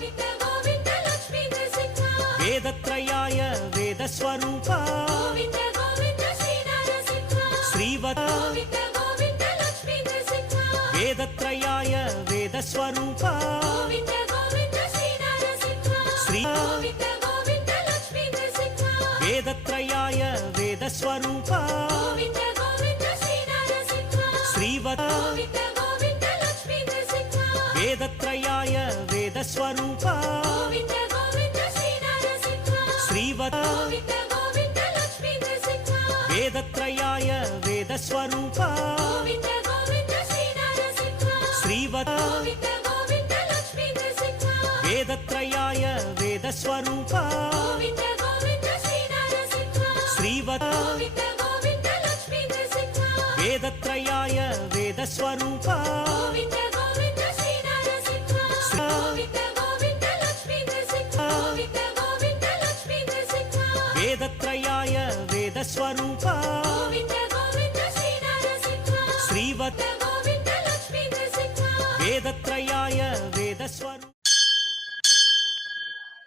Govind Govind Lakshmi Narasimha वेदत्रयाय वेदस्वरूपा Govind Govind Shri Narasimha श्रीवत् Govind Govind Lakshmi Narasimha वेदत्रयाय वेदस्वरूपा Govind Govind Shri Narasimha Shri Govind Govind Lakshmi Narasimha वेदत्रयाय वेदस्वरूपा Govind Govind Shri Narasimha श्रीवत् Govind Govind Lakshmi Narasimha वेदत्रयाय वेदस्वरूपा Govind Govind Shri Narasimha श्रीवत् Govind Govind Lakshmi Narasimha वेदत्रयाय वेदस्वरूपा Govind Govind Shri Narasimha श्रीवत् Govind Govind Lakshmi Narasimha वेदत्रयाय वेदस्वरूपा Govind Govind Shri Narasimha श्रीवत् Govind Govind Lakshmi Narasimha वेदत्रयाय वेदस्वरूपा Govind Govind Shri Narasimha Govind Govind Lakshmi Narasimha Govind Govind Lakshmi Narasimha वेदत्रयाय वेदस्वरूपा Govind Govind Shri Narasimha श्रीवत् Govind Lakshmi Narasimha वेदत्रयाय वेदस्वरूपा